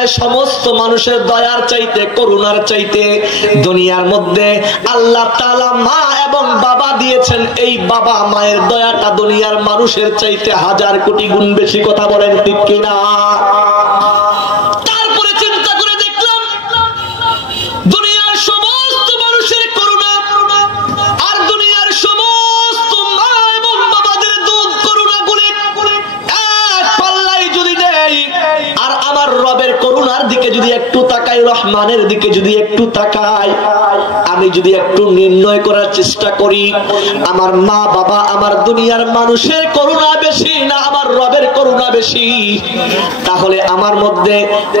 দুনিয়ায় সমস্ত মানুষের দয়ার চাইতে, করুণার চাইতে দুনিয়ার মধ্যে আল্লাহ তাআলা মা এবং বাবা দিয়েছেন। এই বাবা মায়ের দয়াটা দুনিয়ার মানুষের চাইতে হাজার কোটি গুণ বেশি। কথা বলেন ঠিক কিনা? তারপরে চিন্তা করে দেখলাম দুনিয়ার সমস্ত মানুষের করুণা আর দুনিয়ার সমস্ত মা এবং বাবাদের দুধ করুণা গুলি এক পাল্লাই যদি নেই, আর আমার রবের করুণার দিকে যদি একটু তাকাই, রহমানের দিকে যদি একটু তাকাই, আমি যদি একটু নির্ণয় করার চেষ্টা করি আমার মা বাবা, আমার দুনিয়ার মানুষের করুণা বেশি না আমার রবের করুণা বেশি, তাহলে আমার মধ্যে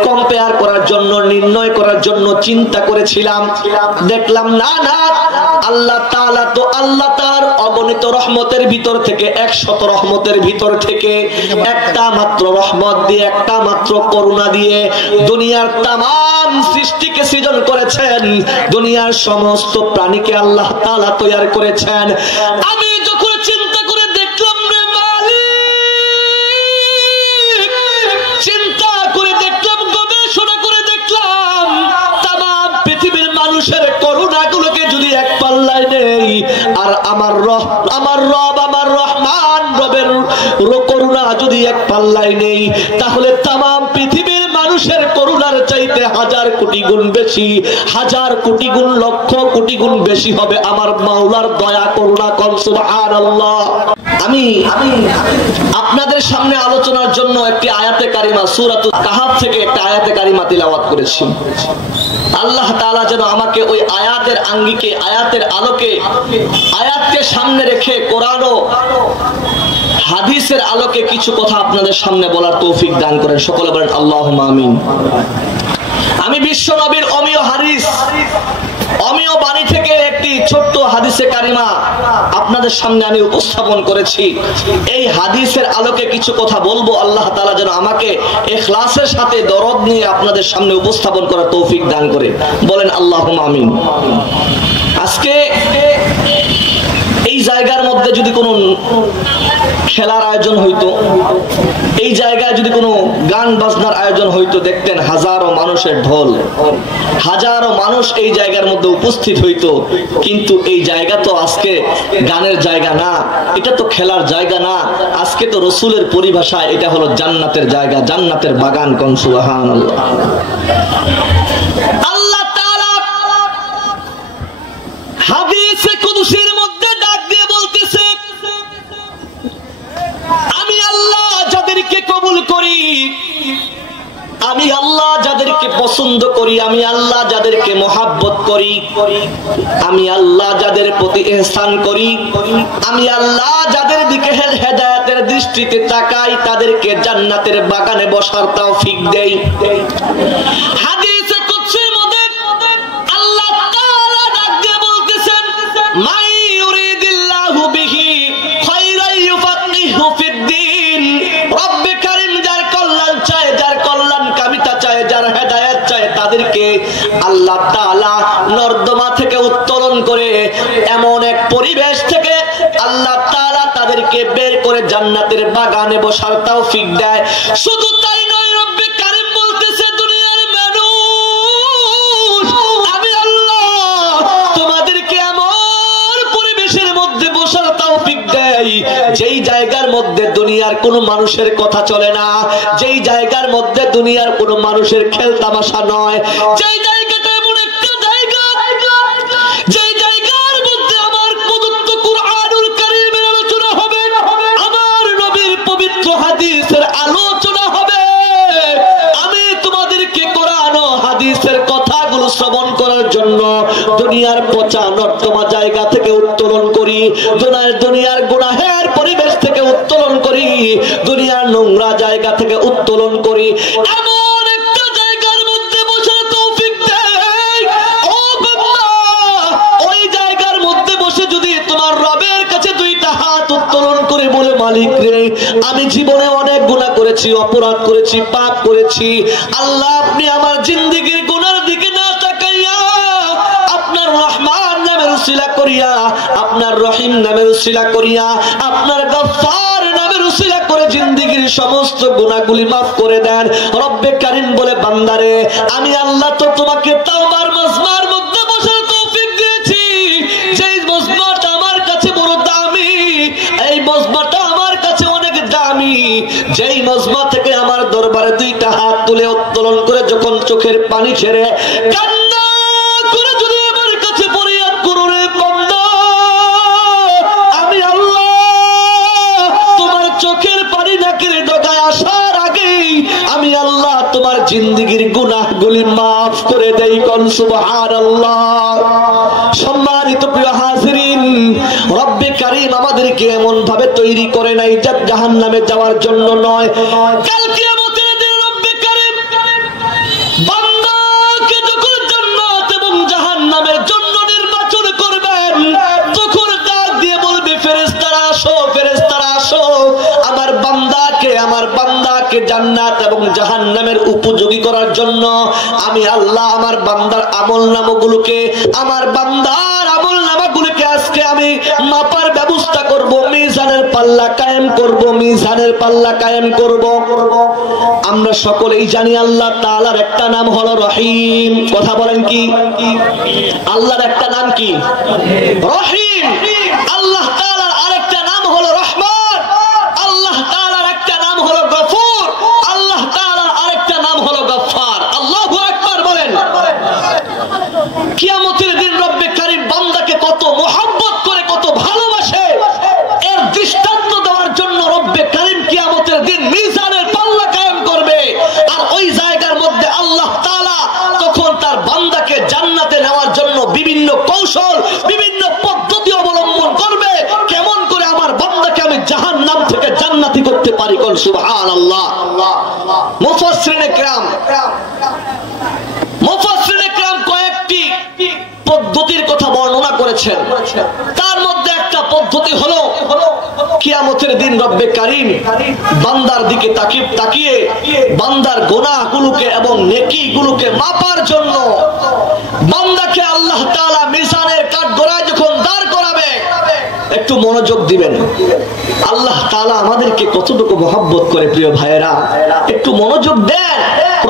কম্পেয়ার করার জন্য, নির্ণয় করার জন্য চিন্তা করেছিলাম। দেখলাম না না, আল্লাহ তাআলা তো আল্লাহ তার অগণিত রহমতের ভিতর থেকে, 100 রহমতের ভিতর থেকে একটা মাত্র রহমত দিয়ে, একটা মাত্র করুণা দিয়ে দুনিয়ার তামাম সৃষ্টিকে সৃজন করেছেন। দুনিয়ার সমস্ত প্রাণীকে আল্লাহ তাআলা তৈরি করেছেন। আমি যখন চিন্তা করে দেখলাম রে মালিক, চিন্তা করে দেখলাম, গবেষণা করে দেখলাম, তামাম পৃথিবীর মানুষের করুণাগুলোকে যদি এক পাল্লায় নেই, আর আমার রব, আমার রহমান রবের করুণা যদি এক পাল্লায় নেই, তাহলে তামাম পৃথিবীর মানুষের করুণার চাইতে হাজার কোটি গুণ বেশি, হাজার কোটি গুণ, লক্ষ কোটি গুণ বেশি হবে আমার মাওলার দয়া, করুণা। কোন সুবহানাল্লাহ। আমি আপনাদের সামনে আলোচনার জন্য একটি আয়াতে কারিমা সূরাতুল কাহাফ থেকে একটা আয়াতে কারিমা তিলাওয়াত করেছি। আল্লাহ তাআলা যেন আমাকে ওই আয়াতের আঙ্গিকে, আয়াতের আলোকে, আয়াতকে সামনে রেখে কোরআন ও হাদিসের আলোকে কিছু কথা আপনাদের সামনে বলার তৌফিক দান করেন। সকলে বলেন আল্লাহুম্মা আমিন। আমি বিশ্ব নবীর অমীয় হাদিস, অমীয় বাণী থেকে একটি ছোট্ট হাদিসে কারিমা আপনাদের সামনে আমি উপস্থাপন করেছি। এই হাদিসের আলোকে কিছু কথা বলবো। আল্লাহ তাআলা যেন আমাকে ইখলাসের সাথে দরদ নিয়ে আপনাদের সামনে উপস্থাপন করার তৌফিক দান করে। বলেন আল্লাহুম্মা আমিন। আজকে এই জায়গার মধ্যে যদি কোনো খেলার আয়োজন হইতো, এই জায়গায় যদি কোনো গান বাজনার আয়োজন হইতো, দেখতেন হাজারো মানুষের ঢোল, হাজারো মানুষ এই জায়গার মধ্যে উপস্থিত হইতো। কিন্তু এই জায়গা তো আজকে গানের জায়গা না, এটা তো খেলার জায়গা না, আজকে তো রসুলের পরিভাষায় এটা হলো জান্নাতের জায়গা, জান্নাতের বাগান। কোন সুবহানাল্লাহ। আল্লাহ তাআলা হাদিসে কুদসির মধ্যে ডাক দিয়ে বলতেছে, আমি আল্লাহ যাদেরকে কবুল করি, আমি আল্লাহ যাদেরকে পছন্দ করি, আমি আল্লাহ যাদেরকে মহাব্বত করি, আমি আল্লাহ যাদের প্রতি ইহসান করি, আমি আল্লাহ যাদের দিকে হেদায়েতের দৃষ্টিতে তাকাই, তাদেরকে জান্নাতের বাগানে বসার তৌফিক দেই। হাদিসে কুদসির মধ্যে আল্লাহ তাআলা ডাক দিয়ে বলতেছেন, মাই ইউরিদিল্লাহু বিহি খায়রান ইউফাক্কিহু ফিদ্দীন। রব্বে কারীম যার কল্যাণ চায়, যার কল্যাণ কামিতা চায়, যার হেদায়েত চায়, তাদেরকে আল্লাহ তাআলা নর্দমা থেকে উত্তোলন করে এমন এক পরিবেশ থেকে আল্লাহ তাআলা তাদেরকে বের করে জান্নাতের বাগানে বসার তৌফিক দেয়। শুধু তাই নয়, রব্বে কারীম বলতেছে, দুনিয়ার মানুষ, আমি আল্লাহ তোমাদেরকে এমন পরিবেশের মধ্যে বসার তৌফিক দেয় যেই জায়গার মধ্যে দুনিয়ার কোনো মানুষের কথা চলে না, যেই জায়গার মধ্যে দুনিয়ার কোনো মানুষের খেল তামাশা নয়, যেই জায়গাটা এমন একটা জায়গা, যেই জায়গার মধ্যে আমার প্রদত্ত কুরআনুল কারীমের আলোচনা হবে, আমার নবীর পবিত্র হাদিসের আলোচনা হবে। আমি তোমাদেরকে কোরআন ও হাদিসের কথাগুলো শ্রবণ করার জন্য দুনিয়ার পচা নর্দমা জায়গা থেকে উত্তোলন করি, দুনিয়ার গুনাহের পরিবেশ থেকে উত্তোলন করি, দুনিয়ার নোংরা জায়গা থেকে উত্তোলন করি, এমন একটা জায়গার মধ্যে বসে তৌফিক দেয়। ও বান্দা, ওই জায়গার মধ্যে বসে যদি তোমার রবের কাছে দুইটা হাত উত্তোলন করে বলে, মালিক রে, আমি জীবনে অনেক গুনাহ করেছি, অপরাধ করেছি, পাপ করেছি, আল্লাহ আপনি আমার জিন্দেগীর গুনার দিকে না তাকাইয়া আপনার রহমান নামের উসিলা করিয়া, আপনার রহিম নামের উসিলা করিয়া, আপনার গফফার নামের উসিলা করে জিন্দেগীর সমস্ত গুনাহগুলি মাফ করে দেন। রব্বে কারীম বলে, বান্দারে আমি আল্লাহ তো তোমাকে তাওবার মজমার মধ্যে বসার তৌফিক দিয়েছি, যেই মজমাটা আমার কাছে বড় দামি, এই মজমাটা আমার কাছে অনেক দামি, যেই মজমা থেকে আমার দরবারে দুইটা হাত তুলে উত্তোলন করে যখন চোখের পানি ছেড়ে কান্না করে যদি আমার কাছে ফরিয়াদ করো রে বান্দা, আমি আল্লাহ তোমার চোখের পানি নাকের ডগায় আসার আগেই আমি আল্লাহ তোমার জিন্দেগীর গুনাহগুলি মাফ করে দেই। কোন সুবহানাল্লাহ। সম্মানিত প্রিয় হাজিরিন, রব্বে কারীম আমাদেরকে এমন ভাবে তৈরি করে নাই যে জাহান্নামে যাওয়ার জন্য নয়। কাল কিয়ামতের দিন রব্বে কারীম বান্দাকে যখন জান্নাত এবং জাহান্নামের জন্য নির্বাচন করবেন, তখন ডাক দিয়ে বলবে, ফেরেশতারা আসো, ফেরেশতারা আসো, আমার বান্দাকে জান্নাত এবং জাহান্নামের উপযোগী করার জন্য আমি আল্লাহ আমার বান্দার আমলনামাগুলোকে আজকে আমি মাপার ব্যবস্থা করব, মিজানের পাল্লা কায়েম করব। আমরা সকলেই জানি আল্লাহ তাআলার একটা নাম হলো রহিম। কথা বলেন কি? আল্লাহর একটা নাম কি? রহিম। আল্লাহ তাআলার আরেকটা নাম হলো রহমান। আল্লাহ তাআলার একটা নাম হলো গফুর। আল্লাহ তাআলার আরেকটা নাম হলো গফফার। আল্লাহু আকবার বলেন। কিয়ামতের দিন রব্বে কারীম বান্দাকে কত মোহাব্বত করে, কত ভালোবাসে, এর দৃষ্টান্ত দেওয়ার জন্য রব্বে কারীম কিয়ামতের দিন মিজানের পাল্লা কায়েম করবে। আর ওই জায়গার মধ্যে আল্লাহ তাআলা তখন তার বান্দাকে জান্নাতে নেওয়ার জন্য বিভিন্ন কৌশল, বিভিন্ন পদ্ধতি অবলম্বন করবে, কেমন করে আমার বান্দাকে আমি জাহান্নাম থেকে জান্নাতি করতে পারি। কোন সুবহানাল্লাহ। মুফাসসিরিনে কিরাম কয়েকটি পদ্ধতির কথা বর্ণনা করেছেন। তার মধ্যে একটা পদ্ধতি হলো কিয়ামতের দিন রব্বে কারীম বান্দার দিকে তাকিয়ে বান্দার গুনাহগুলোকে এবং নেকিগুলোকে মাপার জন্য বান্দাকে আল্লাহ তাআলা মিজানের কাঠগড়ায় যখন দাঁড় করাবে, একটু মনোযোগ দিবেন। আল্লাহ তাআলা আমাদেরকে কতটুকু মহব্বত করে প্রিয় ভাইয়েরা, একটু মনোযোগ দেন।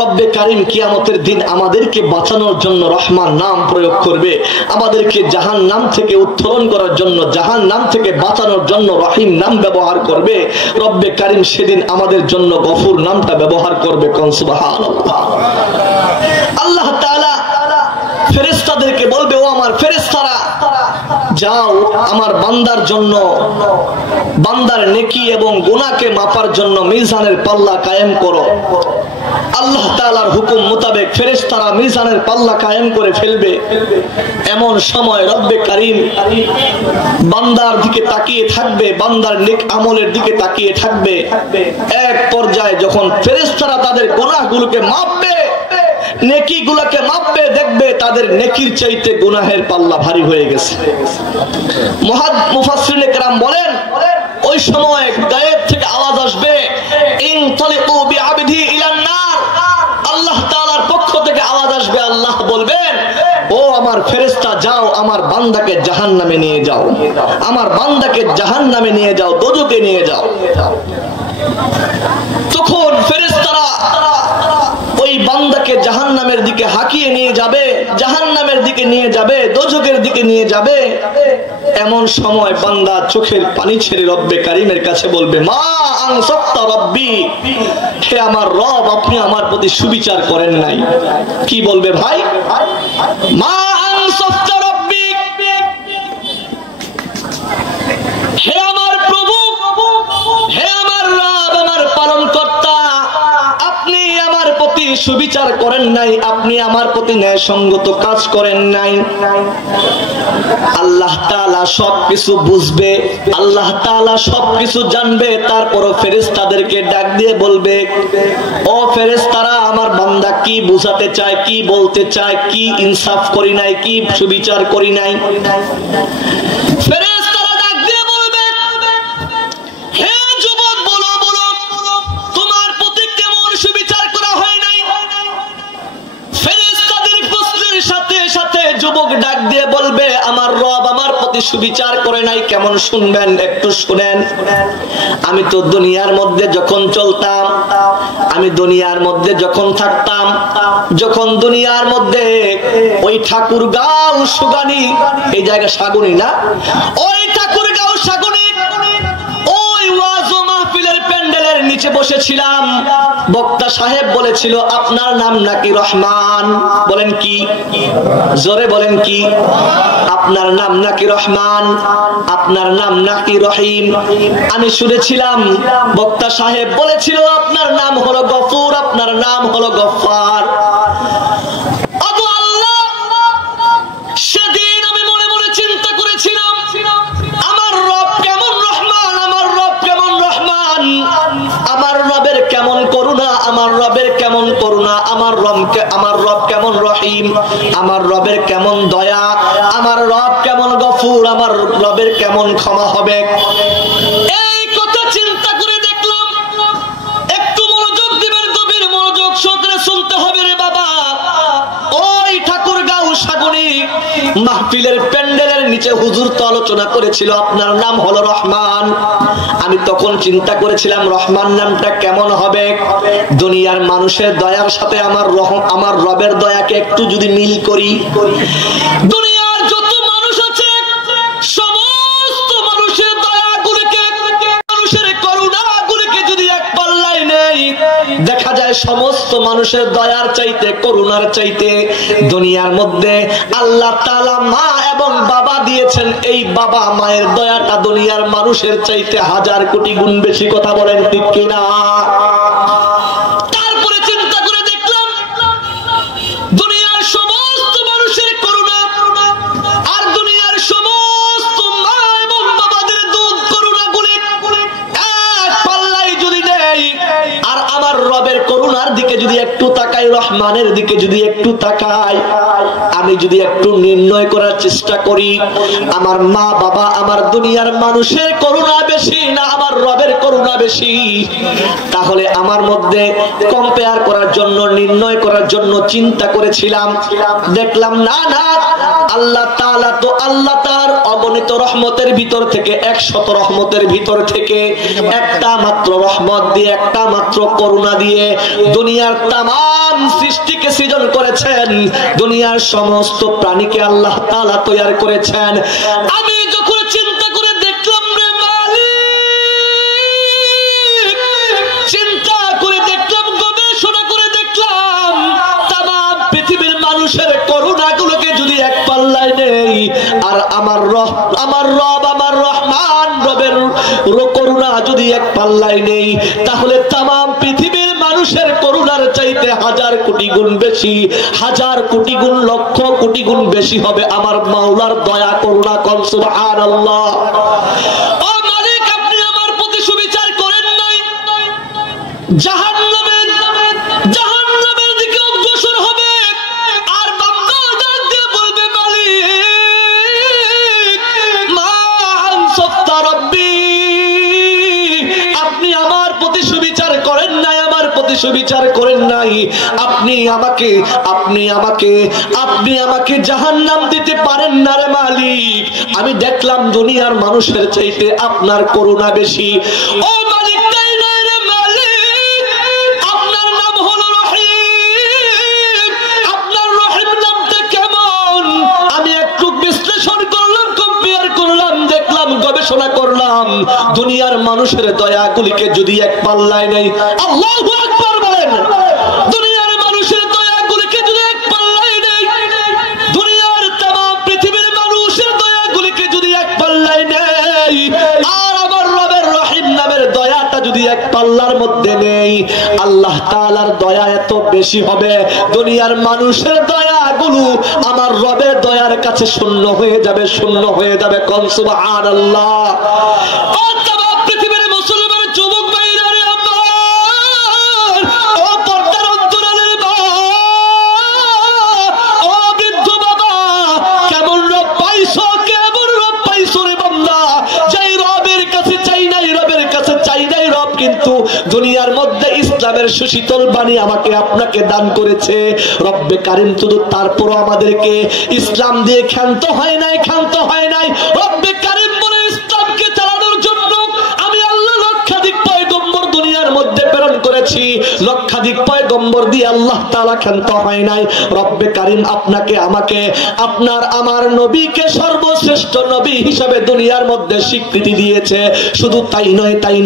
রব্বে কারীম কিয়ামতের দিন আমাদেরকে বাঁচানোর জন্য রহমান নাম প্রয়োগ করবে, আমাদেরকে জাহান্নাম থেকে উত্তোলন করার জন্য, জাহান্নাম থেকে বাঁচানোর জন্য রহিম নাম ব্যবহার করবে। রব্বে কারীম সেদিন আমাদের জন্য গফুর নামটা ব্যবহার করবে। কোন সুবহানাল্লাহ। আল্লাহ তাআলা ফেরেশতাদেরকে বলবে, ও আমার ফেরেশতারা, যাও আমার বান্দার জন্য, বান্দার নেকি এবং গুনাহকে মাপার জন্য মিজানের পাল্লা কায়েম করো। আল্লাহ তাআলার হুকুম মোতাবেক ফেরেশতারা মিজানের পাল্লা কায়েম করে ফেলবে। এমন সময় রব্বে কারীম বান্দার দিকে তাকিয়ে থাকবে, বান্দার নেক আমলের দিকে তাকিয়ে থাকবে। এক পর্যায়ে যখন ফেরেশতারা তাদের গুনাহগুলোকে মাপবে, নেকিগুলোকে মাপবে, দেখবে তাদের নেকির চাইতে গুনাহের পাল্লা ভারী হয়ে গেছে। মুফাসসিরিনে কেরাম বলেন, ওই সময় গায়েব থেকে আওয়াজ আসবে, ইনতালিকু বিআবদি ইলান নার। আল্লাহ তাআলার পক্ষ থেকে আওয়াজ আসবে, আল্লাহ বলবেন, ও আমার ফেরেশতা, যাও আমার বান্দাকে জাহান্নামে নিয়ে যাও, আমার বান্দাকে জাহান্নামে নিয়ে যাও, দোজখে নিয়ে যাও। তখন ফেরেশতারা ওই বান্দাকে জাহান্নামের দিকে হাঁকিয়ে নিয়ে যাবে, জাহান্নামের দিকে নিয়ে যাবে, দোজখের দিকে নিয়ে যাবে। এমন সময় বান্দা চোখের পানি ছেড়ে রব্বে কারীমের কাছে বলবে, মা আনসাফতা রব্বি, হে আমার রব, আপনি আমার প্রতি সুবিচার করেন নাই। কি বলবে ভাই? মা আনসাফতা রব্বি, হে আমার প্রভু, হে আমার রব, আমার পালনকর্তা, আপনি আমার প্রতি সুবিচার করেন নাই, আপনি আমার প্রতি ন্যায়সঙ্গত কাজ করেন নাই। আল্লাহ তাআলা সবকিছু বুঝবে, আল্লাহ তাআলা সবকিছু জানবে। তারপরও ফেরেশতাদেরকে ডাক দিয়ে বলবে, ও ফেরেশতারা, আমার বান্দা কি বুঝাতে চায়, কি বলতে চায়, কি ইনসাফ করি নাই, কি সুবিচার করি নাই। ফেরেশতারা ডাক দিয়ে বলবে, হে যুবক, বলো বলো, তোমার প্রতি কেমন সুবিচার করা হয় নাই? ফেরেশতাদের প্রশ্নের সাথে সাথে যুবক ডাক দিয়ে বলবে, আমার রব আমার প্রতি সুবিচার করে নাই। কেমন শুনবেন, একটু শুনেন। আমি তো দুনিয়ার মধ্যে যখন চলতাম, আমি দুনিয়ার মধ্যে যখন থাকতাম, যখন দুনিয়ার মধ্যে ওই ঠাকুরগাঁও সুগানি, এই জায়গা সাগুনি না, ওই ঠাকুরগাঁও সাগুনি ওই ওয়াজ ও মাহফিলের প্যান্ডেলের নিচে বসেছিলাম। বক্তা সাহেব বলেছিল, আপনার নাম নাকি রহমান? বলেন কি? জোরে বলেন কি? আপনার নাম নাকি রহমান? আপনার নাম নাকি রহিম? আমি শুনেছিলাম বক্তা সাহেব বলেছিল, আপনার নাম হলো গফুর, আপনার নাম হলো গফফার। সেদিন আমি মনে মনে চিন্তা করেছিলাম, আমার রব কেমন রহমান, আমার রব কেমন রহমান, আমার রবের কেমন করুণা, আমার রবের কেমন করুণা, আমার রব কেমন রহিম, আমার রবের কেমন দয়া, আমার রব কেমন গফুর, আমার রবের কেমন ক্ষমা হবে। এই কথা চিন্তা করে দেখলাম, একটু মনোযোগ দিবেন, গভীর মনোযোগ সহকারে শুনতে হবে রে বাবা। ওই ঠাকুরগাঁও সাগুনি মাহফিলের প্যান্ডেলের নিচে হুজুর তো আলোচনা করেছিল, আপনার নাম হলো রহমান। আমি তখন চিন্তা করেছিলাম, রহমান নামটা কেমন হবে? দুনিয়ার মানুষের দয়ার সাথে আমার রবের দয়াকে একটু যদি মিল করি, দুনিয়ার যত মানুষ আছে সমস্ত মানুষের দয়াগুলিকে, মানুষের করুণাগুলিকে যদি এক পাল্লায় নেই, দেখা যায় সমস্ত মানুষের দয়ার চাইতে, করুণার চাইতে দুনিয়ার মধ্যে আল্লাহ তাআলা মা এবং বাবা দিয়েছেন, এই বাবা মায়ের দয়াটা দুনিয়ার মানুষের চাইতে 1000 কোটি গুণ বেশি। কথা বলেন ঠিক কিনা? তারপরে চিন্তা করে দেখলাম, দুনিয়ার সমস্ত মানুষের করুণা আর দুনিয়ার সমস্ত মা এবং বাবাদের দুধ করুণাগুলি এক পাল্লায় যদি নেই, আর আমার রবের করুণার দিকে যদি একটু তাকাই, রহমানের দিকে যদি একটু তাকাই, আমি যদি একটু নির্ণয় করার চেষ্টা করি, আমার মা বাবা, আমার দুনিয়ার মানুষের করুণা বেশি না আমার রবের করুণা বেশি, তাহলে আমার মধ্যে কম্পেয়ার করার জন্য, নির্ণয় করার জন্য চিন্তা করেছিলাম। দেখলাম না না, আল্লাহ তাআলা তো আল্লাহ তার অগণিত রহমতের ভিতর থেকে, 100 রহমতের ভিতর থেকে একটা মাত্র রহমত দিয়ে, একটা মাত্র করুণা দিয়ে দুনিয়ার তামাম সৃষ্টিকে সৃজন করেছেন, দুনিয়ার সমস্ত প্রাণীকে আল্লাহ তাআলা তৈরি করেছেন। আমি যখন চিন্তা করে দেখলাম রে মালিক, চিন্তা করে দেখলাম, গবেষণা করে দেখলাম, তামাম পৃথিবীর মানুষের করুণাগুলোকে যদি এক পাল্লায় নেই, আর আমার রব, আমার রহমান রবের করুণা যদি এক পাল্লায় নেই, তাহলে তামাম পৃথিবীর মানুষের করুণার চাইতে 1000 কোটি গুণ বেশি, 1000 কোটি গুণ, লক্ষ কোটি গুণ বেশি হবে আমার মাওলার দয়া, করুণা। কোন সুবহানাল্লাহ। ও মালিক, আপনি আমার প্রতি সুবিচার করেন নাই, জাহান্নামের দিকে অগ্রসর হবে, আর বান্দা ডাক দিয়ে বলবে, মালিক মা আনসাফতা রাব্বি, আপনি আমার প্রতি সুবিচার করেন নাই, আমার প্রতি সুবিচার করেন নাই, আপনি আমাকে জাহান্নাম দিতে পারেন না রে মালিক। আমি দেখলাম দুনিয়ার মানুষের চাইতে আপনার করুণা বেশি। ও মালিক, তাই না রে মালিক? আপনার নাম হলো রহিম, আপনার রহিম নামটা কেমন? আমি একটু বিশ্লেষণ করলাম, কম্পেয়ার করলাম, দেখলাম, গবেষণা করলাম, দুনিয়ার মানুষের দয়াগুলিকে যদি এক পাল্লায় নেই, আল্লাহু আকবার বলেন, দুনিয়ার মানুষের দয়াগুলিকে যদি এক পাল্লায় নেই, দুনিয়ার তামাম পৃথিবীর মানুষের দয়াগুলিকে যদি এক পাল্লায় নেই, আর আমার রবের রহিম নামের দয়াটা যদি এক পাল্লার মধ্যে নেই, আল্লাহ তাআলার দয়া এত বেশি হবে, দুনিয়ার মানুষের দয়াগুলো আমার রবের দয়ার কাছে শূন্য হয়ে যাবে, শূন্য হয়ে যাবে। কোন সুবহানাল্লাহ। ও তামাম পৃথিবীর মুসলমান যুবক ভাইরা রে আমার, ও পর্দার অন্তরালের মা, ও বৃদ্ধ বাবা, কেমন রব পাইছো, কেমন রব পাইছো রে বান্দা, যেই রবের কাছে চাই নাই, রবের কাছে চাই নাই রব, কিন্তু দুনিয়ার মধ্যে ইসলামের সুশীতল বাণী আমাকে আপনাকে দান করেছে রব্বে কারীম। শুধু তারপরও আমাদেরকে ইসলাম দিয়ে ক্ষান্ত হয় নাই, ক্ষান্ত হয় নাই। আল্লাহ তাআলা ক্ষান্ত হয় নাই। রব্বে কারীম আপনাকে আমাকে আপনার আমার নবীকে সর্বশ্রেষ্ঠ নবী হিসেবে দুনিয়ার মধ্যে স্বীকৃতি দিয়েছে। শুধু তাই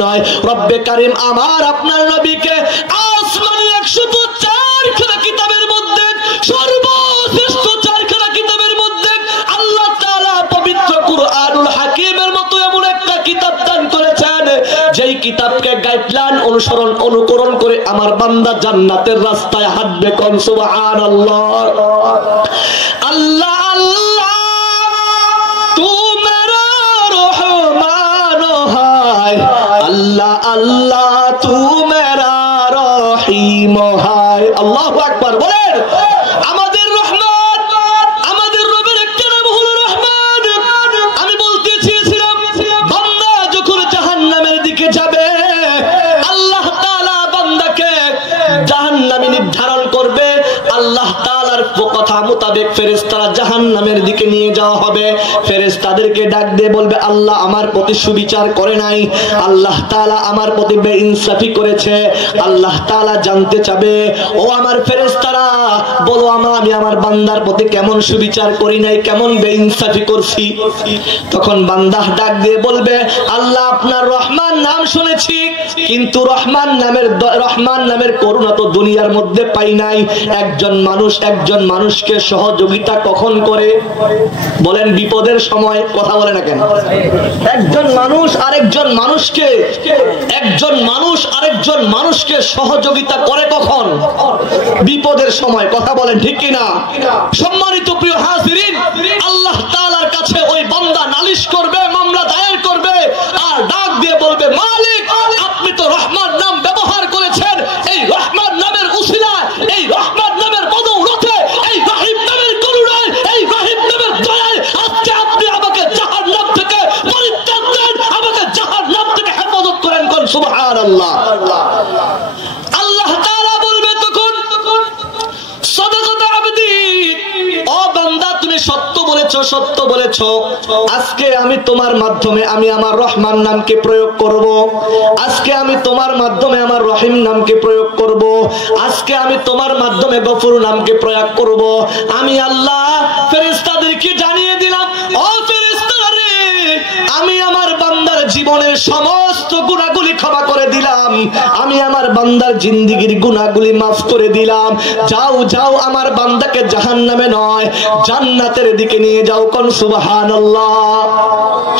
নয় রব্বে কারীম আমার আপনার নবীকে আসমানি 104 খানা কিতাবের মধ্যে সর্বশ্রেষ্ঠ 4 খানা কিতাবের মধ্যে আল্লাহ তাআলা পবিত্র কুরআনুল হাকীমের মতো এমন একটা কিতাব দান করেছেন, যেই কিতাবকে গাইডলাইন অনুকরণ করে আমার বান্দা জান্নাতের রাস্তায় হাঁটবে। কোন সুবহানাল্লাহ। আল্লাহ আল্লাহ তু মেরা রহমান হায়, আল্লাহ আল্লাহ তু মেরা রহিম হায়। আল্লাহু আকবার বলেন। আমাদের রহমান, আমাদের রবের একটা নাম হলো রহমান। আমি বলতে চেয়েছিলাম বান্দা যখন জাহান্নামের দিকে যাবে আল্লাহ তাআলা বান্দাকে জাহান্নামে নির্ধারণ করবে। আল্লাহ তাআলার কথা মোতাবেক ফেরেশতারা জাহান্নামের দিকে নিয়ে যাওয়া হবে। ফেরেশতাদেরকে ডাক দিয়ে বলবে আল্লাহ আমার প্রতি সুবিচার করে নাই, আল্লাহ তাআলা আমার প্রতি বেইনসাফি করেছে। আল্লাহ তাআলা জানতে চাবে ও আমার ফেরেশতারা বলো আমি আমার বান্দার প্রতি কেমন সুবিচার করি নাই, কেমন বেইনসাফি করছি। তখন বান্দা ডাক দিয়ে বলবে আল্লাহ আপনার রহমান নাম শুনেছি, কিন্তু রহমান নামের করুণা তো দুনিয়ার মধ্যে পাই নাই। একজন মানুষকে সহযোগিতা কখন করে বলেন? বিপদের সময়। কথা বলে না কেন? একজন মানুষ আরেকজন মানুষকে সহযোগিতা করে কখন? বিপদের সময়। কথা বলেন ঠিক কিনা? সম্মানিত প্রিয় হাজিরিন, আল্লাহ তাআলার কাছে ওই বান্দা নালিশ করবে, মামলা দায়ের করবে, আর ডাক দিয়ে বলবে মালিক আপনি তো রহমান নাম ব্যবহার করেছেন, এই রহমান নামের উসিলায়, এই রহমান নামের বদৌলতে, এই রহিম নামের করুণায়, এই রহিম নামের দয়ায় আজকে আপনি আমাকে জাহান্নাম থেকে পরিত্রাণ দেন, আমাকে জাহান্নাম থেকে হেফাজত করেন। কোন সুবহানাল্লাহ। আল্লাহ তাআলা বলবে তখন সাদাকাত আবদি, ও বান্দা তুমি সত্য বলেছো। আজকে আমি তোমার মাধ্যমে আমি আমার রহমান নামকে প্রয়োগ করব। আজকে আমি তোমার মাধ্যমে আমার রহিম নামকে প্রয়োগ করব। আজকে আমি তোমার মাধ্যমে গফুর নামকে প্রয়োগ করব। আমি আল্লাহ ফেরেশতাদেরকে জানিয়ে দিলাম ও ফেরেশতারা রে, আমি আমার বান্দার জীবনের সমস্ত গুনাহগুলি ক্ষমা করে দিলাম, আমি আমার বান্দার জিন্দেগীর গুনাহগুলি মাফ করে দিলাম। যাও আমার বান্দাকে জাহান্নামে নয় জান্নাতের দিকে নিয়ে যাও। কোন সুবহানাল্লাহ।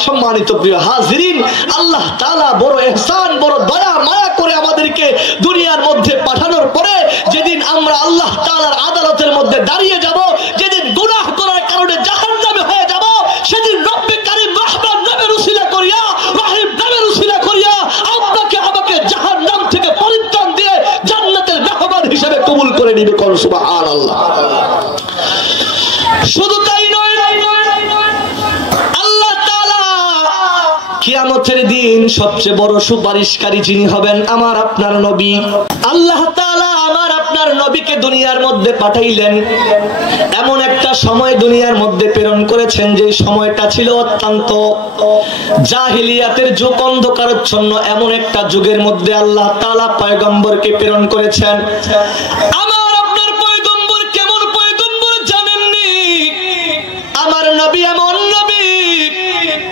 সম্মানিত প্রিয় হাজিরিন, আল্লাহ তাআলা বড় ইহসান, বড় দয়া মায়া করে আমাদেরকে দুনিয়ার মধ্যে পাঠানোর পরে যেদিন আমরা আল্লাহ তাআলার আদালতের মধ্যে দাঁড়িয়ে যাব, যেদিন গুনাহ করার কারণে জাহান্নামে হয়ে যাব, সেদিন রব্বে কারীম রহমান নামের উসিলা করিয়া, রহিম নামের উসিলা করিয়া আপনাকে আমাকে জাহান্নাম থেকে পরিত্রাণ দিয়ে জান্নাতের মেহমান হিসেবে কবুল করে নিবে। কোন সুবহানাল্লাহ। শুধু তাই নয়, আল্লাহ তাআলা কিয়ামতের দিন সবচেয়ে বড় সুপারিশকারী যিনি হবেন আমার আপনার নবী। আল্লাহ তাআলা আমার আপনার নবীকে দুনিয়ার মধ্যে পাঠাইলেন, এমন একটা সময় দুনিয়ার মধ্যে প্রেরণ করেছেন যে সময়টা ছিল অত্যন্ত জাহিলিয়াতের যুগ, অন্ধকারাচ্ছন্ন এমন একটা যুগের মধ্যে আল্লাহ তাআলা পয়গম্বরকে প্রেরণ করেছেন। আমার আপনার পয়গম্বর কেমন পয়গম্বর জানেননি? আমার নবী এমন নবী,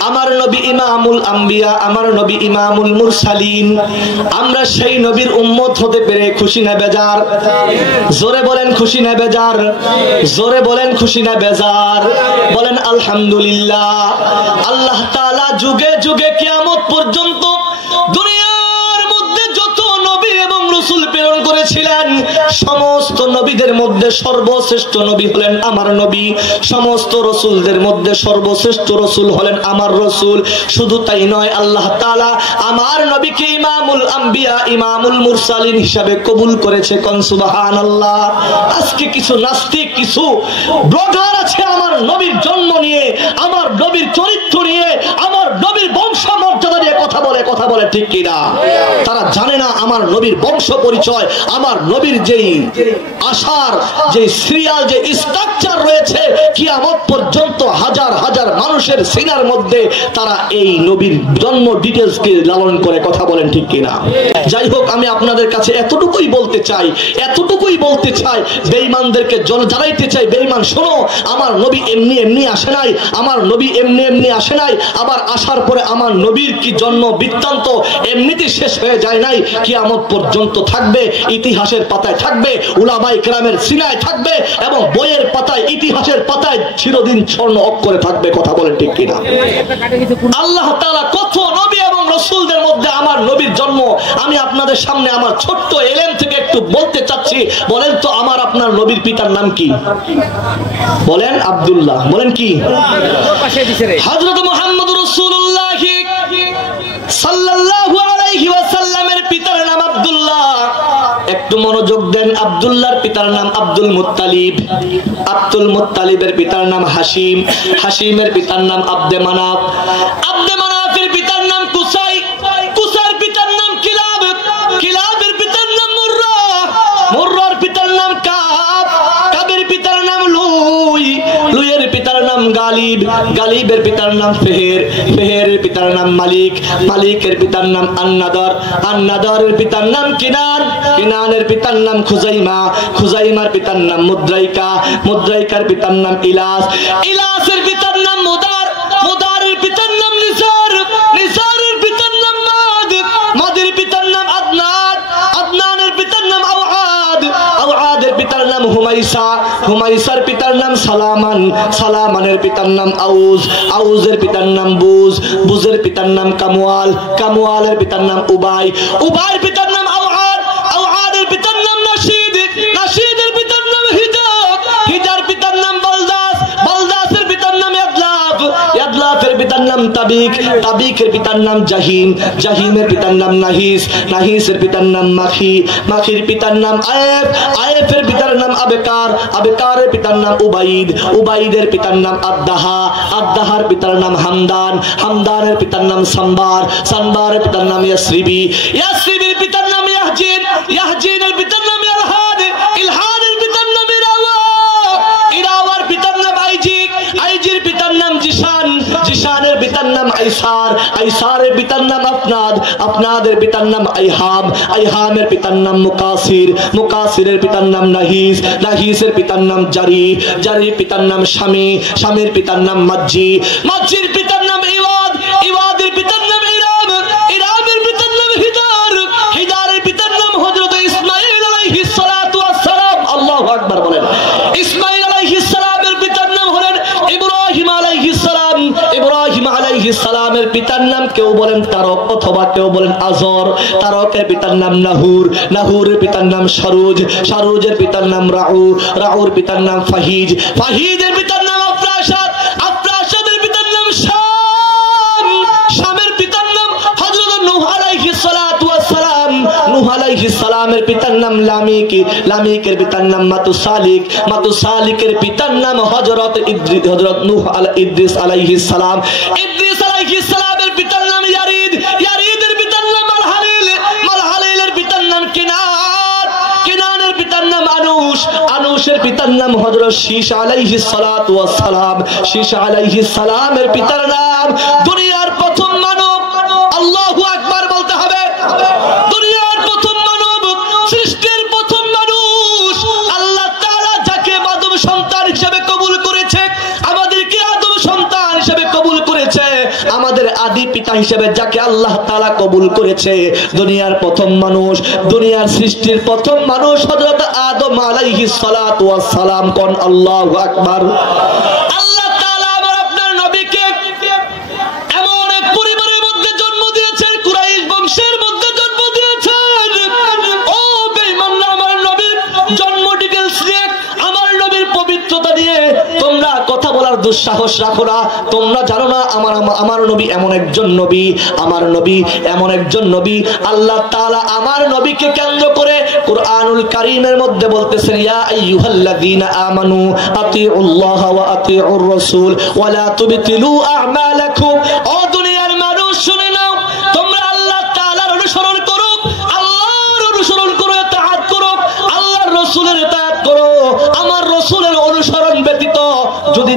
আমার নবী ইমামুল আম্বিয়া, আমার নবী ইমামুল মুরসালিন। আমরা সেই নবীর উম্মত হতে পেরে খুশি না বেজার? জোরে বলেন খুশি না বেজার? জোরে বলেন খুশি না বেজার? বলেন আলহামদুলিল্লাহ। আল্লাহ তাআলা যুগে যুগে কিয়ামত পর্যন্ত দুনিয়ার মধ্যে যত নবী এবং রাসূল প্রেরণ করেছিলেন, সমস্ত নবীদের মধ্যে সর্বশ্রেষ্ঠ নবী হলেন আমার নবী, সমস্ত রাসূলদের মধ্যে সর্বশ্রেষ্ঠ রাসূল হলেন আমার রাসূল। শুধু তাই নয়, আল্লাহ তাআলা আমার নবীকে ইমামুল আম্বিয়া, ইমামুল মুরসালিন হিসাবে কবুল করেছে। কোন সুবহানাল্লাহ। আজকে কিছু নাস্তিক, কিছু ব্লগার আছে আমার নবীর জন্ম নিয়ে, আমার নবীর চরিত্র নিয়ে, আমার নবীর বংশ মর্যাদা নিয়ে কথা বলে, কথা বলে ঠিক কিনা? তারা জানে না আমার নবীর বংশ পরিচয়, আমার নবীর যেই আশার যে সিরিয়াল, যে স্ট্রাকচার রয়েছে, কিয়ামত পর্যন্ত হাজার হাজার মানুষের সিনার মধ্যে তারা এই নবীর জন্ম ডিটেলস কে লালন করে, কথা বলেন ঠিক কিনা? যাই হোক, আমি আপনাদের কাছে এতটুকুই বলতে চাই, বেঈমানদেরকে জানাইতে চাই, বেঈমান শোনো, আমার নবী এমনি এমনি আসে নাই, আমার নবী এমনি এমনি আসে নাই, আবার আসার পরে আমার নবীর কি জন্ম বৃত্তান্ত এমনিতে শেষ হয়ে যায় নাই, কিয়ামত পর্যন্ত থাকবে, ইতিহাসের পাতায় থাকবে, উলামায়ে কেরামের সিনায় থাকবে, এবং বইয়ের পাতায়, ইতিহাসের পাতায় চিরদিন স্বর্ণ অক্ষরে থাকবে, কথা বলেন ঠিক কিনা? আল্লাহ তাআলা কত নবী এবং রাসূলদের মধ্যে আমার নবীর জন্ম আমি আপনাদের সামনে আমার ছোট্ট এলেম থেকে একটু বলতে চাচ্ছি। বলেন তো আমার আপনার নবীর পিতার নাম কি? বলেন আব্দুল্লাহ। বলেন কি? হযরত মুহাম্মদ রাসূলুল্লাহ সাল্লাল্লাহু আলাইহি ওয়াসাল্লামের পিতার নাম আব্দুল্লাহ। একটু মনোযোগ দেন। আব্দুল্লাহর পিতার নাম আব্দুল মুত্তালিব, আব্দুল মুত্তালিবের পিতার নাম হাশিম, হাশিমের পিতার নাম আব্দে মানাফ, আব্দে মানাফের পিতার নাম কুসাই, কুসাইর পিতার নাম কিলাব, কিলাবের পিতার নাম মুররা, মুররার পিতার নাম কাব, কাবের পিতার নাম লুই, লুইয়ের পিতার নাম গালিব, গালিবের পিতার নাম ফেহের, ফেহেরের পিতার নাম মালিক, মালিকের পিতার নাম আন্নাদার, আন্নাদারের পিতার নাম কিনান, কিনানের পিতার নাম খুজাইমা, খুজাইমার পিতার নাম মুদ্রাইকা, মুদ্রাইকার পিতার নাম ইলাস, ইলাসের পিতার নাম মুদার, মুদারের পিতার নাম নিসার, নিসারের পিতার নাম মাদ, মাদের পিতার নাম আদনান, আদনানের পিতার নাম আওয়াদ, আওয়াদের পিতার নাম হুমাইসা, হুমাইসার পিতার নাম সালামান, সালামানের পিতার নাম আউজ, আউজের পিতার নাম বুজ, বুজের পিতার নাম কামওয়াল, কামওয়ালের পিতার নাম উবাই, উবাইয়ের পিতার নাম আওয়াদ, আওয়াদের পিতার নাম নাশিদ, নাশিদের পিতার নাম হিজাব, হিজার পিতার নাম বালদাস, বালদাসের পিতার নাম ইয়াদলাফ, ইয়াদলাফের পিতার নাম তাবিক, তাবিকের পিতার নাম জাহিম, জাহিমের পিতার নাম নাহিস, নাহিসের পিতার নাম মাখি, মাখির পিতার নাম আয়েফ, আয়েফের পিতার নাম আবেকার, আবেকারের পিতার নাম উবাইদ, উবাইদের পিতার নাম আদ্দাহা, আদ্দাহার পিতার নাম হামদান, হামদানের পিতার নাম সাম্বার, সাম্বারের পিতার নাম ইয়াসরিবি, ইয়াসরিবির পিতার নাম ইয়াহজিন, ইয়াহজিনের পিতার নাম ইলহাদ, ইলহাদের পিতার নাম ইরাওয়া, ইরাওয়ার পিতার নাম আইজিক, আইজির পিতার নাম জিশান, জিশানের পিতার নাম আইসার, আইসারের পিতার নাম আফনাদ, আফনাদের পিতার নাম আইহাম, আইহামের পিতার নাম মুকাসির, মুকাসিরের পিতার নাম নাহিস, নাহিসের পিতার নাম জারি, জারির পিতার নাম শামি, শামির পিতার নাম মাজ্জি, মাজ্জির পিতার নাম ইওয়াদ, ইওয়াদের পিতার নাম ইরাম, ইরামের পিতার নাম হিদার, হিদারের পিতার নাম হযরত ইসমাঈল আলাইহিস সালাতু ওয়াস সালাম। আল্লাহু আকবার বলেন। ইসমাঈল আলাইহিস সালামের পিতার নাম হলেন ইব্রাহিম আলাইহিস সালাম, ইব্রাহিম আলাইহিস সালামের পিতার নাম কেউ বলেন তারক অথবা কেউ বলেন আজর, তারকের পিতার নাম নাহুর, নাহুরের পিতার নাম শারুজ, শারুজের পিতার নাম রাউ, রাউর পিতার নাম ফাহিজ, ফাহিজের পিতার নাম আফরাশাদ, আফরাশাদের পিতার নাম শাম, শামের পিতার নাম হযরত নূহ আলাইহিস সালাতু ওয়াস সালাম, নূহ আলাইহিস সালামের পিতার নাম লামিক, লামিকের পিতার নাম মাতুসালিক, মাতুসালিকের পিতার নাম হযরত ইদ্রিস, হযরত নূহ ইদ্রিস আলাইহিস সালাম, ইদ্রিস আলাইহিস সালামের পিতার নাম ইয়ারিদ, ইয়ারিদের পিতার নাম মালহালিল, মালহালিলের পিতার নাম কিনান, কিনানের পিতার নাম আনুশ, আনুশের পিতার নাম হযরত শীশ আলাইহিস সালাতু ওয়াস সালাম, শীশ আলাইহিস সালামের পিতার নাম দুনিয়ার প্রথম মানব, আল্লাহু আকবার বলতে হবে, দুনিয়ার প্রথম মানব, সৃষ্টির প্রথম মানুষ, আল্লাহ তাআলা যাকে আদম সন্তান হিসেবে কবুল করেছে, আমাদেরকে আদম সন্তান হিসেবে কবুল করেছে, আমাদের আদি পিতা হিসেবে যাকে আল্লাহ তাআলা কবুল করেছে, দুনিয়ার প্রথম মানুষ, দুনিয়ার সৃষ্টির প্রথম মানুষ হযরত আদম আলাইহিস সালাতু ওয়াস সালাম। কোন আল্লাহু আকবার। আল্লাহ তাআলা আমার আপনার নবীকে এমন এক পরিবারের মধ্যে জন্ম দিয়েছেন, কুরাইশ বংশের মধ্যে জন্ম দিয়েছেন। ও বেঈমানরা, আমার নবীর জন্ম ডিটেইলস নিয়ে, আমার নবীর পবিত্রতা নিয়ে তোমরা কথা বলার দুঃসাহস রাখো না। তোমরা জানো না আমার নবী এমন একজন নবী, আমার নবী এমন একজন নবী। আল্লাহ তাআলা আমার নবীকে কেন্দ্র করে কুরআনুল কারীমের মধ্যে বলতেছেন, ইয়া আইয়ুহাল্লাযীনা আমানু আতিউল্লাহ ওয়া আতিউর রাসূল ওয়া লা তুবতিলু আ'মালাকুম। ও দুনিয়ার মানুষ শুনে নাও, তোমরা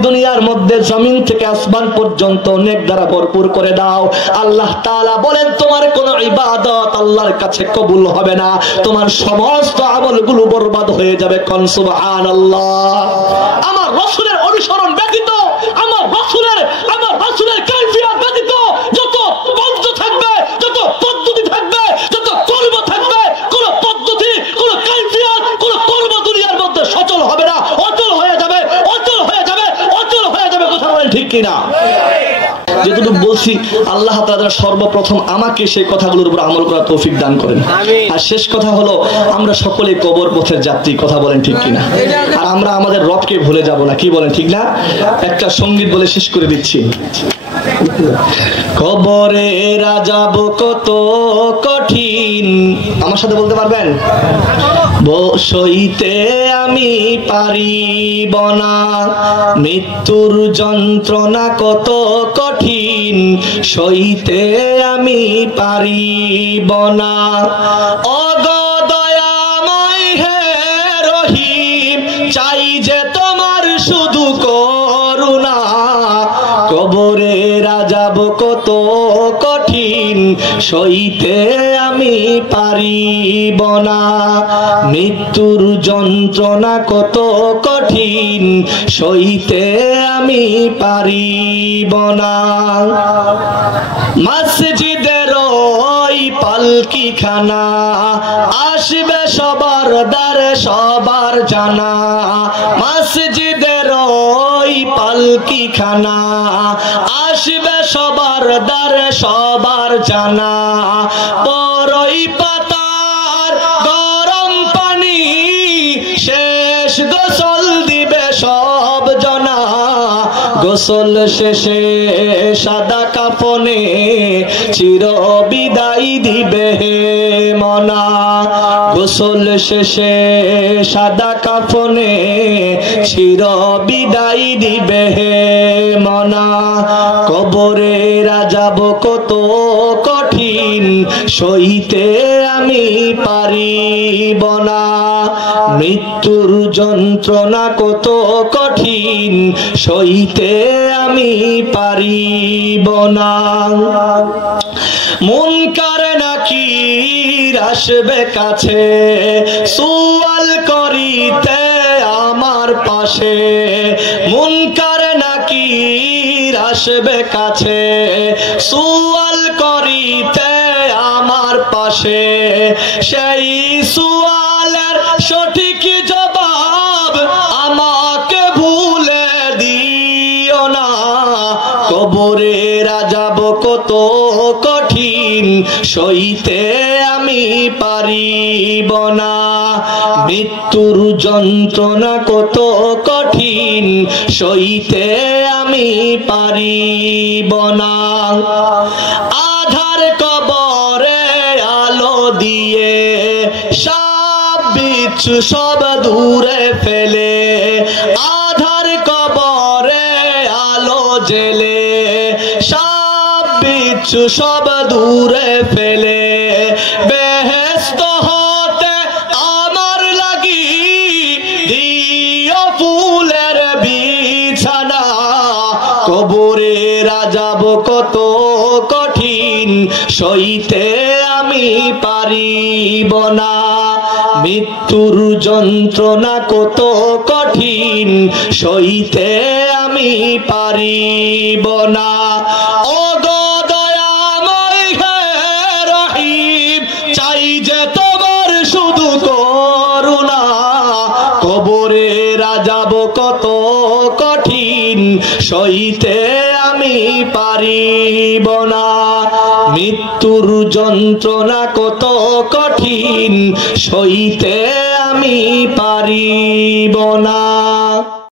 দুনিয়ার মধ্যে জমিন থেকে আসমান পর্যন্ত নেক দ্বারা ভরপুর করে দাও। আল্লাহ তাআলা বলেন তোমার কোন ইবাদত আল্লাহর কাছে কবুল হবে না, তোমার সমস্ত আমলগুলো বরবাদ হয়ে যাবে। কোন সুবহানাল্লাহ। আমার রাসূলের অনুসরণ ব্যতীত, আমার রাসূলের কাইফিয়ত ব্যতীত যত পদ্ধতি থাকবে, যত পদ্ধতি থাকবে, যত কর্ম থাকবে, কোন পদ্ধতি, কোন কাইফিয়ত, কোন কর্ম দুনিয়ার মধ্যে সচল হবে না, অচল হয়ে যাবে, অচল হয়ে যাবে, অচল হয়ে যাবে। কথা বলেন ঠিক কিনা? যেটুকু বলছি আল্লাহ তাআলা সর্বপ্রথম আমাকে সেই কথাগুলোর উপর আমল করার তৌফিক দান করেন। আর শেষ কথা হলো, আমরা সকলে কবর পথের যাত্রী। কথা বলেন ঠিক কিনা? আর আমরা আমাদের রবকে ভুলে যাব না। কি বলেন ঠিক না? একটা সঙ্গীত বলে শেষ করে দিচ্ছি। কবরে রাজাব কত কঠিন, আমার সাথে বলতে পারবেন? সইতে আমি পারিব না, মৃত্যুর যন্ত্রণা কত কঠিন, সইতে আমি পারিব না। অগদয়াময় হে রহিম, চাই যে তোমার শুধু করুণা, কবরে রাজাব কত কঠিন, সইতে আমি পারিব না, মৃত্যুর যন্ত্রণা কত কঠিন, সইতে আমি পারিব না। মসজিদের ওই পালকি খানা, আসবে সবার দ্বারে সবার জানা, মসজিদের ওই পালকি খানা, আসবে সবার দ্বারে সবার জানা, বড়ই পাতার গরম পানি, শেষ গোসল দিবে সব জনা, গোসল শেষে সাদা কাফনে চির বিদায় দিবে মনা, গোসল শেষে সাদা কাফনে চির বিদায় দিবে মনা। কবরে রাজাব কত কঠিন, সইতে আমি পারিব না, মৃত্যুর যন্ত্রণা কত কঠিন, সইতে আমি পারিব না। মুনকার নাকির আসবে কাছে, সুয়াল করিতে আমার পাশে, মুনকার নাকির আসবে কাছে, সুয়াল করিতে আমার পাশে, সেই সুয়ালের সঠিক জবাব আমাকে ভুলে দিও না। কবরে রাজাব কত কঠিন, সইতে আমি পারিব না, মৃত্যুর যন্ত্রণা কত কঠিন, সইতে আমি পারিব না। আধার কবরে আলো দিয়ে সব বিচ্ছু সব দূরে ফেলে, আধার কবরে আলো জেলে সব বিচ্ছু সব দূরে ফেলে, বেহেশত হতে আমার লাগি দিও ফুলের বিছানা। কবরে রাজাব কত কঠিন, সইতে আমি পারিব না, মৃত্যুর যন্ত্রণা কত কঠিন, সইতে আমি পারিব না। ও গো দয়াময় হে রহিম, চাই যে তোমার শুধু করুণা, কবরে রাজাব কত কঠিন, সইতে আমি পারিব না, মৃত্যুর যন্ত্রণা কত কঠিন, সইতে আমি পারিব না।